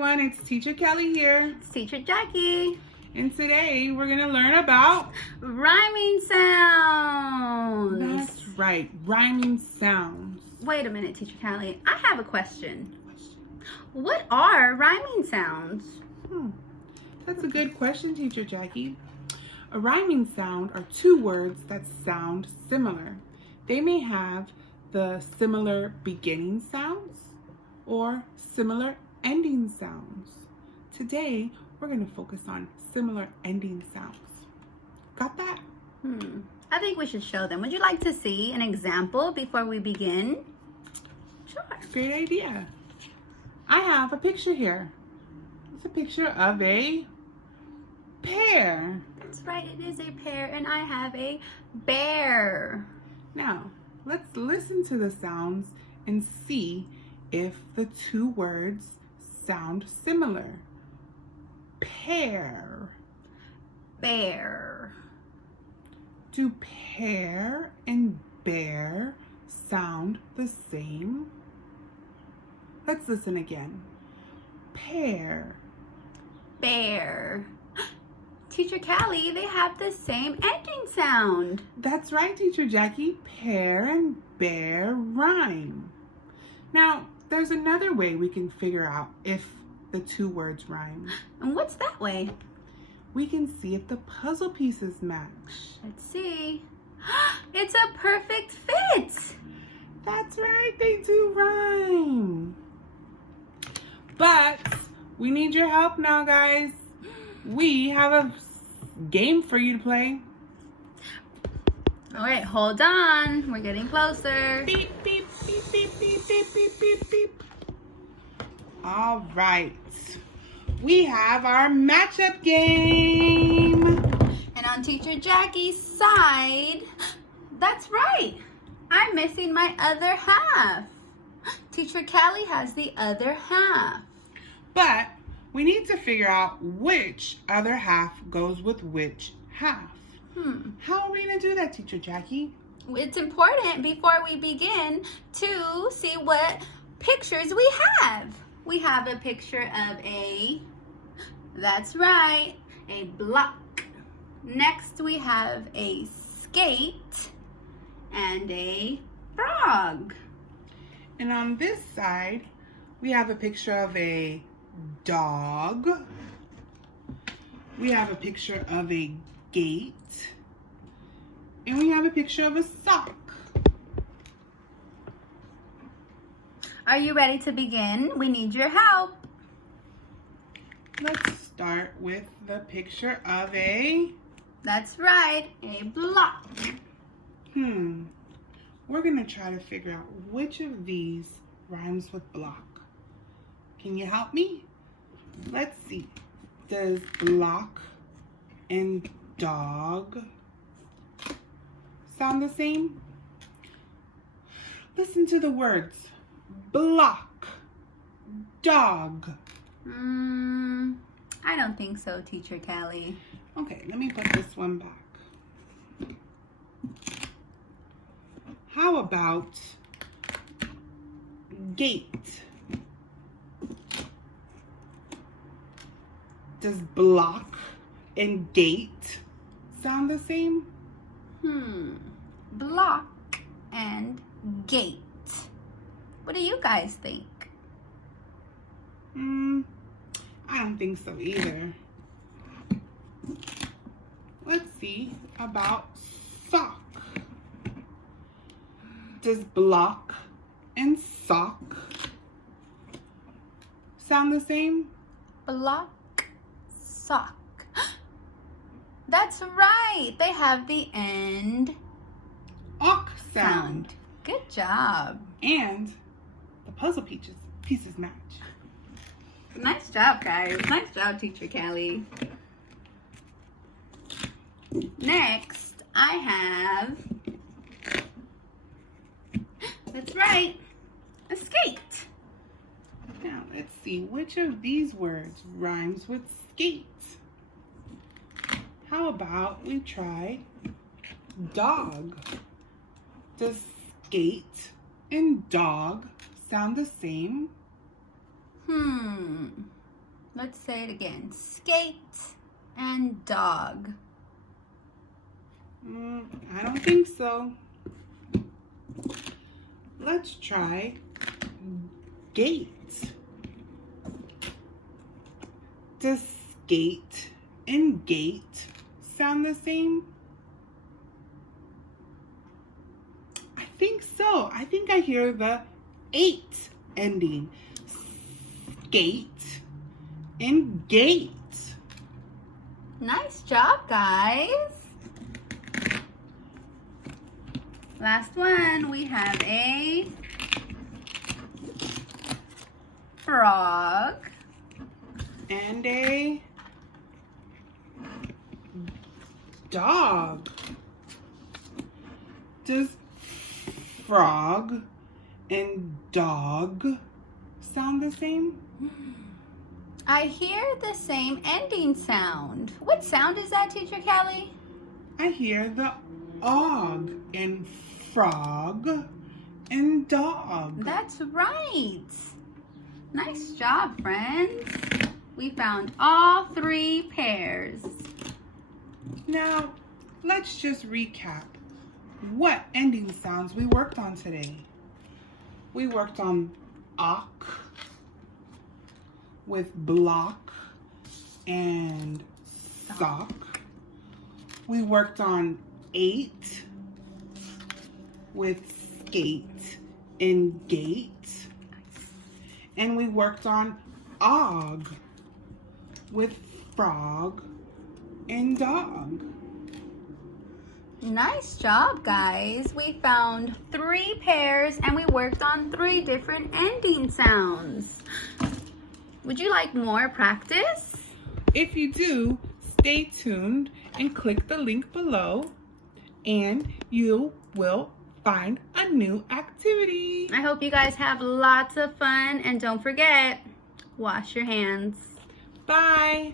everyone, it's Teacher Kelley here. It's Teacher Jackie. And today we're going to learn about rhyming sounds. That's right, rhyming sounds. Wait a minute, Teacher Kelley. I have a question. What are rhyming sounds? That's a good question, Teacher Jackie. A rhyming sound are two words that sound similar. They may have the similar beginning sounds or similar ending sounds. Today, we're going to focus on similar ending sounds. Got that? I think we should show them. Would you like to see an example before we begin? Sure. Great idea. I have a picture here. It's a picture of a pear. That's right, it is a pear, and I have a bear. Now, let's listen to the sounds and see if the two words sound similar. Pear. Bear. Do pear and bear sound the same? Let's listen again. Pear. Bear. Teacher Kelley, they have the same ending sound. That's right, Teacher Jackie. Pear and bear rhyme. Now, there's another way we can figure out if the two words rhyme. And what's that way? We can see if the puzzle pieces match. Let's see. It's a perfect fit. That's right, they do rhyme. But we need your help now, guys. We have a game for you to play. All right, hold on. We're getting closer. Beep, beep, beep, beep, beep, beep, beep, beep, beep. All right. We have our matchup game. And on Teacher Jackie's side, that's right. I'm missing my other half. Teacher Kelley has the other half. But we need to figure out which other half goes with which half. How are we going to do that, Teacher Jackie? It's important before we begin to see what pictures we have. We have a picture of that's right, a block. Next we have a skate and a frog. And on this side, we have a picture of a dog. We have a picture of a gate. And we have a picture of a sock. Are you ready to begin? We need your help. Let's start with the picture of a... That's right, a block. We're going to try to figure out which of these rhymes with block. Can you help me? Let's see. Does block and dog sound the same? Listen to the words. Block, dog. I don't think so, Teacher Kelley. Okay, let me put this one back. How about gate? Does block and gate sound the same? Block and gate. What do you guys think? I don't think so either. Let's see about sock. Does block and sock sound the same? Block, sock. That's right. They have the end Awk sound. Good job. And the puzzle pieces match. Nice job, guys. Nice job, Teacher Kelley. Next, I have, that's right, a skate. Now, let's see which of these words rhymes with skate. How about we try dog? Does skate and dog sound the same? Let's say it again. Skate and dog. I don't think so. Let's try gate. Does skate and gate sound the same? I think so. I think I hear the 8 ending. Skate and gate. Nice job, guys. Last one, we have a frog. And a dog. Does frog and dog sound the same? I hear the same ending sound. What sound is that, Teacher Kelley? I hear the og in frog and dog. That's right. Nice job, friends. We found all 3 pairs. Now, let's just recap what ending sounds we worked on today. We worked on ok with block and sock. We worked on 8 with skate and gate. And we worked on og with frog and dog. Nice job, guys. We found 3 pairs and we worked on 3 different ending sounds. Would you like more practice? If you do, stay tuned and click the link below and you will find a new activity. I hope you guys have lots of fun and don't forget, wash your hands. Bye.